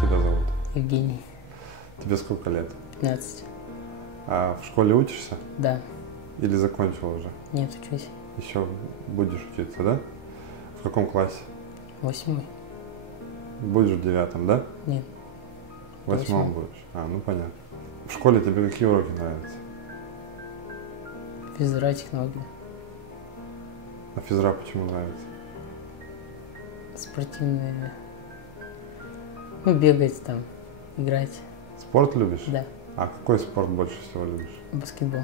тебя зовут? Евгений. Тебе сколько лет? 15. А в школе учишься? Да. Или закончил уже? Нет, учусь. Еще будешь учиться, да? В каком классе? 8. Будешь в 9, да? Нет. В 8 будешь. А, ну понятно. В школе тебе какие уроки нравятся? Физра, технология. А физра почему нравится? Спортивные. Ну, бегать там, играть. Спорт любишь? Да. А какой спорт больше всего любишь? Баскетбол.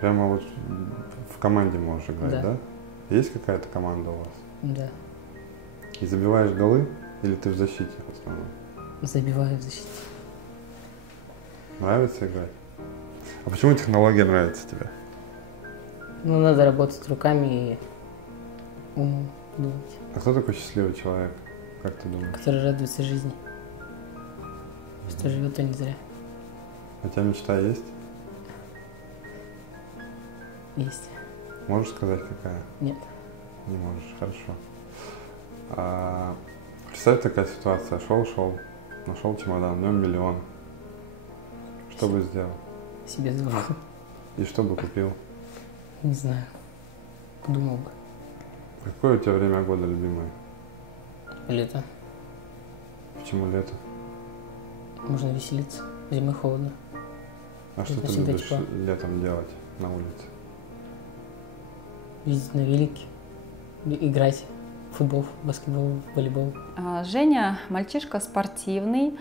Прямо вот в команде можешь играть, Да. да? Есть какая-то команда у вас? Да. И забиваешь голы? Или ты в защите в основном? Забиваю в защите. Нравится играть? А почему технология нравится тебе? Ну, надо работать руками и умом думать. А кто такой счастливый человек? Как ты думаешь? Который радуется жизни. Что живет, то не зря. У тебя мечта есть? Есть. Можешь сказать, какая? Нет. Не можешь, хорошо. Представь, такая ситуация. Шел, нашел чемодан, в нем миллион. Что бы сделал? Себе звонок. И что бы купил? Не знаю. Подумал бы. Какое у тебя время года любимое? Лето. Почему лето? Можно веселиться. Зимой холодно. А что ты всегда любишь тепло. летом делать на улице? Ездить на велике. Играть в футбол, баскетбол, волейбол. Женя мальчишка спортивный,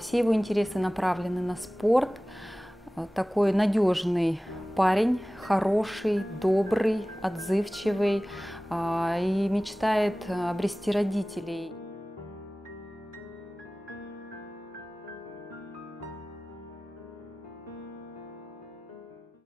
все его интересы направлены на спорт. Такой надежный парень, хороший, добрый, отзывчивый и мечтает обрести родителей.